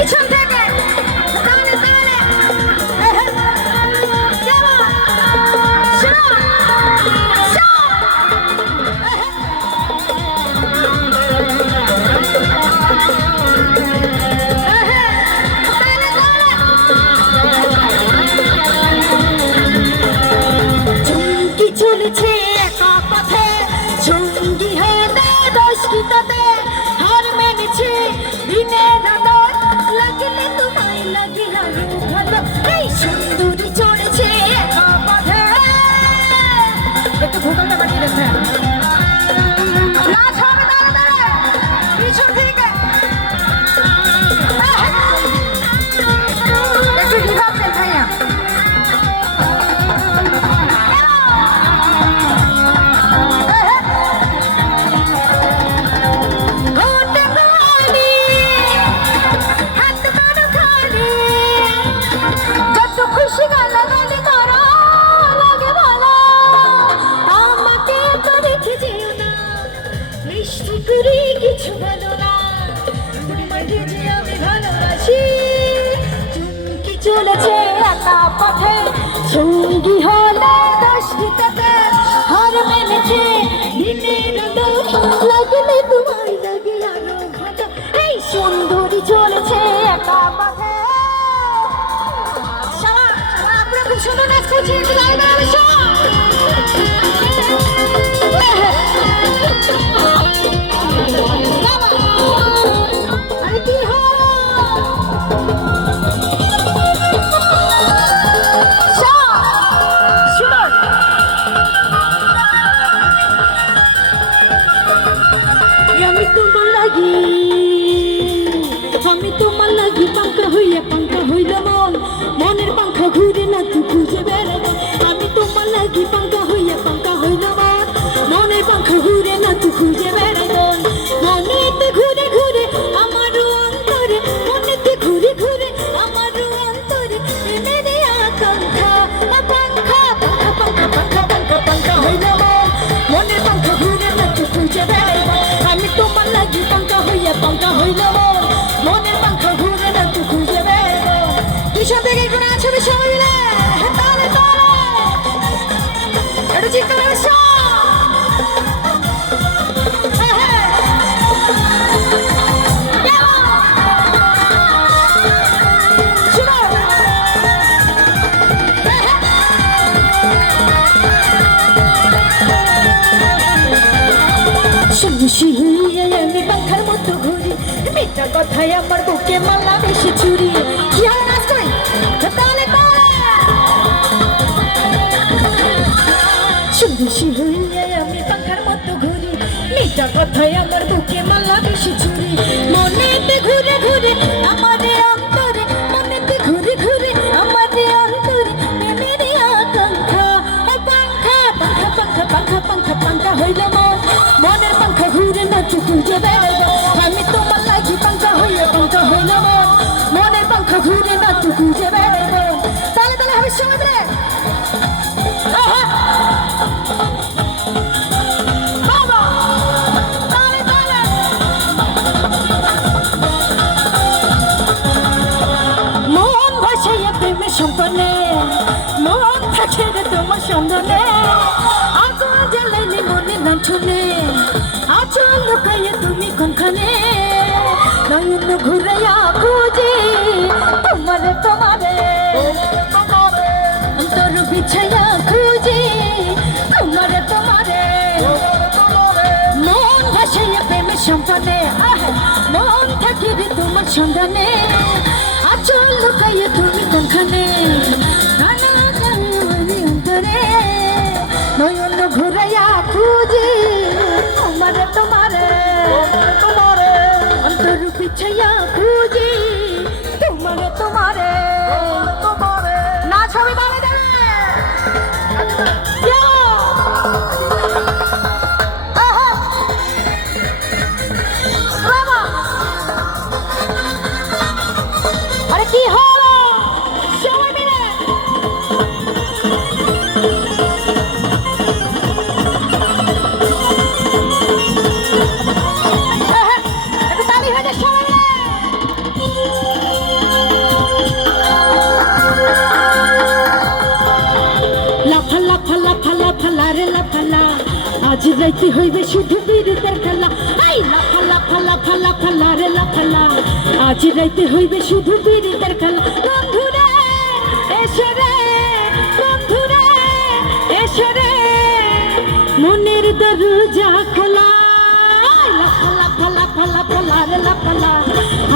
পিছন থেকে তাহলে তাহলে কেমন শোনো চলেছে একা পথে সঙ্গী হয়ে দোষ কি তাতে হার মেনেছে দিনের আলোয় লাগলে তোমায় লাগে আরো ভালো এই সুন্দরী চলেছে একা পথে একটু ভূগোলটা বানিয়ে রেখে নাচ হবে দাঁড়া দাঁড়া পিছন থেকে একটু রিভাব দেন ভাইয়া কিছু ভালো না তোমাকে যে আমি ভালোবাসি চুমকি চলেছে একা পথে সঙ্গী হলে দোষ দিতে হার মেনেছে দিনের আলো লাগলে তোমায় লাগে আরো ভালো এই সুন্দরী চলেছে একা পথে সারা আমরা খুব সুন্দর নাচ করছি একটু দাঁড়িয়ে আমি তোমার লাগি পাঙ্কা হইল মন মনের পাঙ্খা ঘুরে না তুই খুঁজে বেড়াবো আমি তোমার লাগি পাঙ্কা হইল মন মনের পাঙ্খা ঘুরে না তুই খুঁজে বেড়াবো মনেতে ঘুরে ঘুরে আমারও অন্তরে মনেতে ঘুরে ঘুরে আমারও অন্তরে মেরে আকাঙ্ক্ষা পাঙ্খা পাঙ্খা পাঙ্খা পাঙ্খা পাঙ্খা পাঙ্খা হইল মন মনের পাঙ্খা ঘুরে না তুই খুঁজে বেড়াবো আমি তোমার লাগি পাঙ্খা হইল মন মনের পাঙ্খা ঘুরে না তুই খুঁজে বেড়াবো কিসব থেকে কোনো ছবি সবাই মিলে তাহলে তাহলে এটা চিন্তা করে আমি পাখার মতো ঘুরি মিথ্যা কথায় আমার বুকে মালা বেশি চুরি কি হয় নাচ করি তাহলে আমি পাখার মতো ঘুরি মিথ্যা কথায় আমার বুকে মালা বেশি চুরি মনেতে ঘুরে ঘুরে আমারে অন্তরে মনেতে ঘুরে ঘুরে আমারে অন্তরে মেরে আকাঙ্ক্ষা পাঙ্খা পাঙ্খা পাঙ্খা পাঙ্খা পাঙ্খা পাঙ্খা হইল মন মনের পাঙ্খা ঘুরে না তুই খুঁজে বেড়াবো আমি তোমার লাগি পাঙ্খা হইল মন মনের পাঙ্খা ঘুরে না তুই খুঁজে বেড়াবো তাহলে তাহলে হবে সমুদ্রে মন ভাসাইয়া প্রেমের সম্পনে মন থাকে রে তোমার সন্ধানে আগুন জ্বালাইলে মনে না শুনে আচল লুকাইয়া তুমি কোনখানে নয়ন ঘুরাইয়া খুঁজি তোমারে অন্তর বিছাইয়া খুঁজি তোমারে মন ভাসাইয়া প্রেমের সম্পনে মন থাকি রে তোমার সন্ধানে আচল লুকাইয়া তুমি কোনখানে নয়ন ঘুরাইয়া খুঁজি তোমারে অন্তর পিছাইয়া খুঁজি তোমারে না ছবি দাঁড়িয়ে দেবে আরে কি হলো সবাই মিলে একটু তালি হয়ে যায় সবাই মিলে আজ রাইতে হইবে শুধু পীড়িতের খেলা, এই লাফা লাফা লাফা লাফা লারে লাফালা, আজ রাইতে হইবে শুধু পীড়িতের খেলা। বন্ধুরে এসো রে, বন্ধুরে এসো রে, মনের দরজা খোলা, লাফা লাফা লাফা লাফা লারে লাফালা,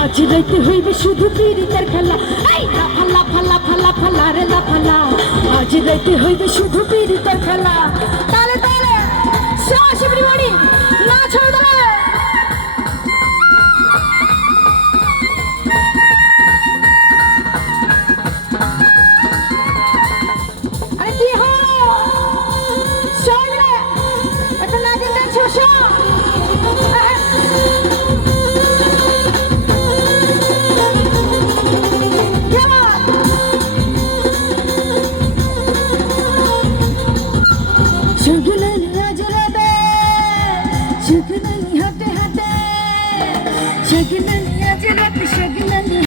আজ রাইতে হইবে শুধু পীড়িতের খেলা, এই লাফা লাফা লাফা লাফা লারে লাফালা, আজ রাইতে হইবে শুধু পীড়িতের খেলা। তালে তালে সবাই এভরিবডি নাচ হবে তালে। আরে কি হলো সবাই মিলে একটা নাচের ডান্স বসো। শুকনানি আজ রাতে, শুকনানি হাতে হাতে, শুকনানি আজ রাতে, শুকনানি